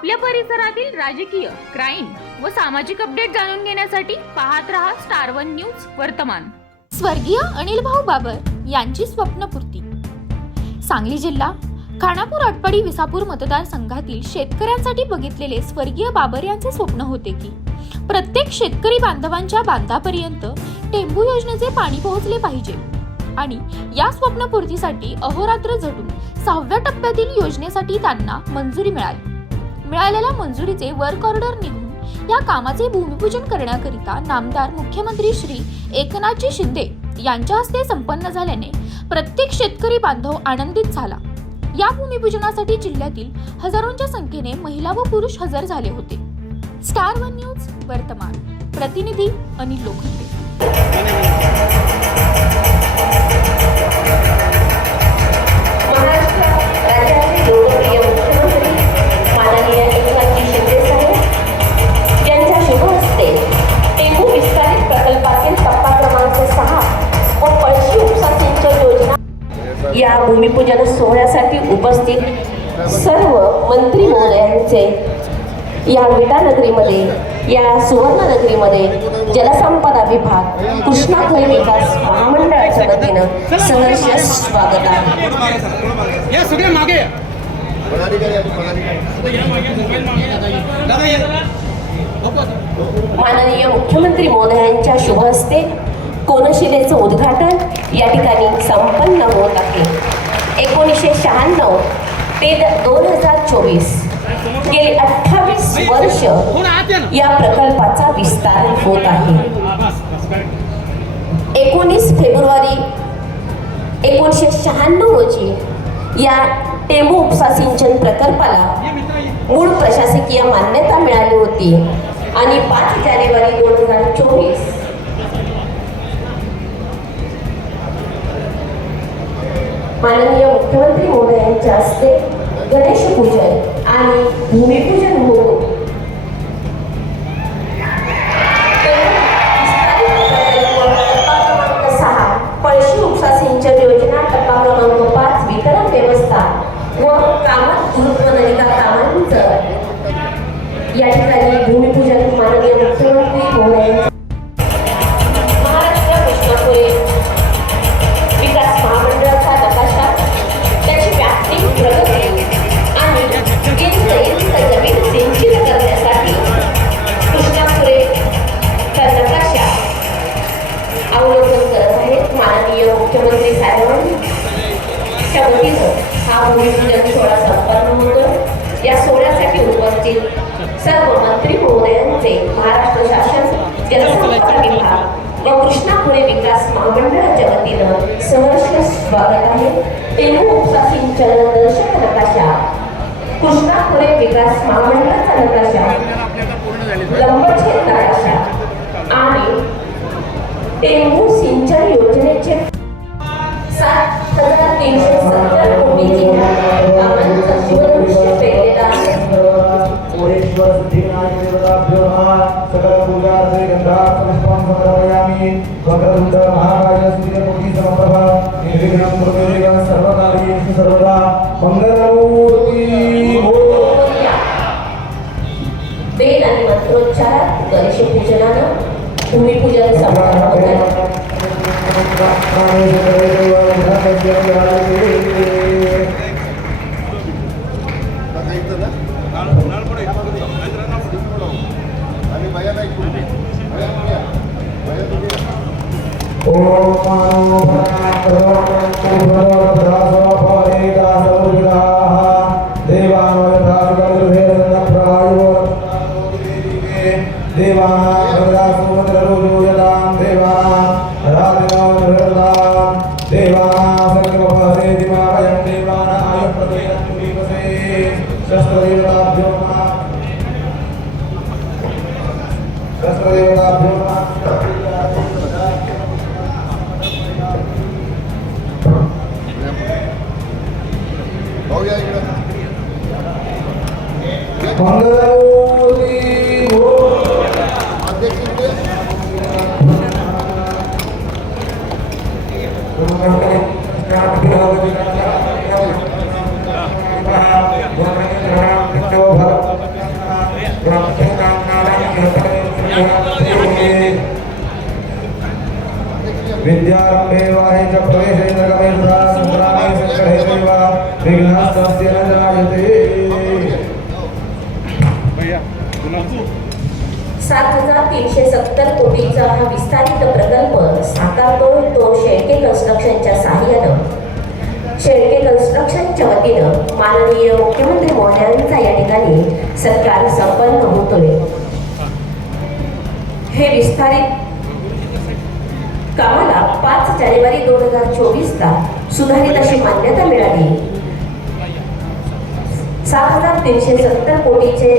आपल्या परिसरातील राजकीय क्राईम व सामाजिक अपडेट जाणून घेण्यासाठी पाहत रहा स्टार वन न्यूज वर्तमान. स्वर्गीय अनिल भाऊ बाबर यांची स्वप्नपूर्ती. सांगली जिल्हा खानापूर आटपाडी विसापूर मतदारसंघातील शेतकऱ्यांसाठी बघितलेले स्वर्गीय बाबर यांचे स्वप्न होते की प्रत्येक शेतकरी बांधवांच्या बांधापर्यंत टेंबू योजनेचे पाणी पोहोचले पाहिजे. आणि या स्वप्नपूर्तीसाठी अहोरात्र झटून सहाव्या टप्प्यातील योजनेसाठी त्यांना मंजुरी मिळाली. मिळालेल्या मंजुरीचे वर्क ऑर्डर निघून या कामाचे भूमिपूजन करण्याकरिता नामदार मुख्यमंत्री श्री एकनाथजी शिंदे यांच्या हस्ते संपन्न झाल्याने प्रत्येक शेतकरी बांधव आनंदित झाला. या भूमिपूजनासाठी जिल्ह्यातील हजारोंच्या संख्येने महिला व पुरुष हजर झाले होते. स्टार वन न्यूज वर्तमान. प्रतिनिधी अनिल लोखंडे. भूमिपूजन सोहळ्यासाठी उपस्थित सर्व मंत्री महोदयांचे या विटानगरीमध्ये या सुवर्णनगरीमध्ये जलसंपदा विभाग कृष्णा खोरे विकास महामंडळाच्या वतीनं सहर्ष स्वागत आहे. माननीय मुख्यमंत्री महोदयांच्या शुभ हस्ते कोनशिलेचं उद्घाटन या ठिकाणी संपन्न होत आहे एकोणीसशे शहाण्णव ते दोन हजार चोवीस. गेली अठ्ठावीस वर्ष या प्रकल्पाचा विस्तार होत आहे. एकोणीस फेब्रुवारी एकोणीसशे शहाण्णव रोजी या टेंबू उपसा सिंचन प्रकल्पाला मूळ प्रशासकीय मान्यता मिळाली होती आणि पाच जानेवारी दोन हजार चोवीस माननीय मुख्यमंत्री महोदयांच्या हस्ते गणेश पूजन आणि भूमिपूजन होऊन उपस्थित सर्व मंत्री महोदयांचे महाराष्ट्र शासन जलसंपदा विभाग व कृष्णा विकास महामंडळाच्या वतीनं सहर्ष स्वागत आहे. तेलगू उपसा सिंचन दर्शक नकाशा कृष्णा विकास महामंडळाचा नकाशा लंबछेद नकाशा आणि टेंबू सिंचन योजनेचे सात हजार तीनशे सत्तर ओरेश्वर नमः सकल पूजा समर्पयामि निर्विघ्नं सर्वकार्येषु सर्वदा वेद आणि मंत्रोच्चारात गणेश पूजनानं भूमिपूजन संपन्न Om विद्यारंभेवाहेच प्रवेशेन गमेन्द्रा सुत्रामे संग्रहेवा विघ्नास्तस्य न जायते सात हजार तीनशे सत्तर कोटीचा हा विस्तारित प्रकल्प साकारतो तो शेळके कन्स्ट्रक्शनच्या सहाय्यानं शेळके कन्स्ट्रक्शनच्या वतीनं माननीय मुख्यमंत्री महोदयांचा या ठिकाणी सत्कार संपन्न होतोय. हे विस्तारित कामाला पाच जानेवारी दोन हजार चोवीसला सुधारित अशी मान्यता मिळाली. सात हजार तीनशे सत्तर कोटीचे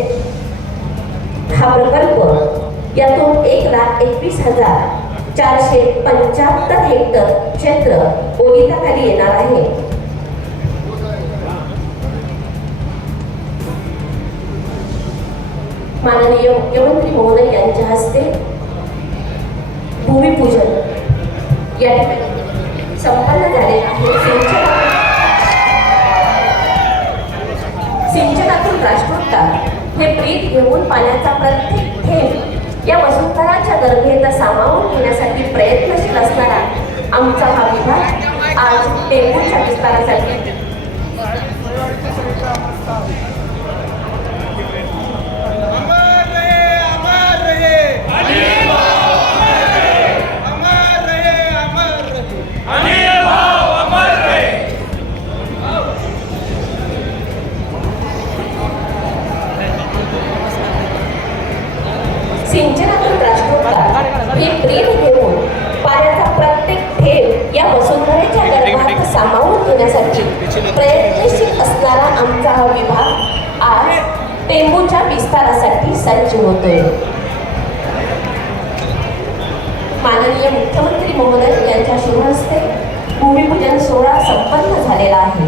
हा प्रकल्प यातून एक लाख एकवीस हजार चारशे पंच्याहत्तर हेक्टर क्षेत्र ओलिताखाली येणार आहे. माननीय मुख्यमंत्री महोदय यांच्या हस्ते भूमिपूजन या ठिकाणी संपन्न झालेलं आहे. सिंचन सिंचनातून राष्ट्रोत्तर हे प्रीत घेऊन पाण्याचा प्रत्येक थेंब या वसुंधरा गर्भेत सामावून घेण्यासाठी प्रयत्नशील असणारा आमचा हा विभाग आज टेंबूच्या विस्तारासाठी अमर हे प्रीत घेऊन पाण्याचा प्रत्येक थेंब या वसुंधरेच्या गर्भात सामावून घेण्यासाठी प्रयत्नशील असणारा आमचा हा विभाग आज टेंबूच्या विस्तारासाठी सज्ज होतोय. माननीय मुख्यमंत्री महोदय यांच्या शुभ हस्ते भूमिपूजन सोहळा संपन्न झालेला आहे.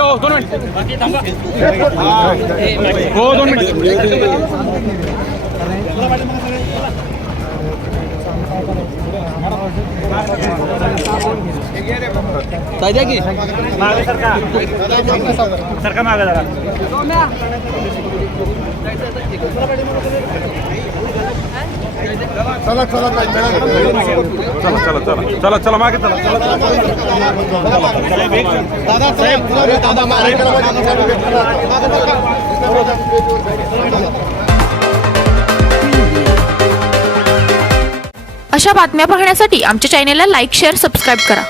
हो दोन मिनिट. हो दोन मिनिट. द्या की. मागे सरका सरका मागे जरा. चला चला चला चला चला चला चला मागे चला दादा साहेब दादा अशा बातम्या पाहण्यासाठी आमच्या चॅनेलला लाईक शेअर सबस्क्राईब करा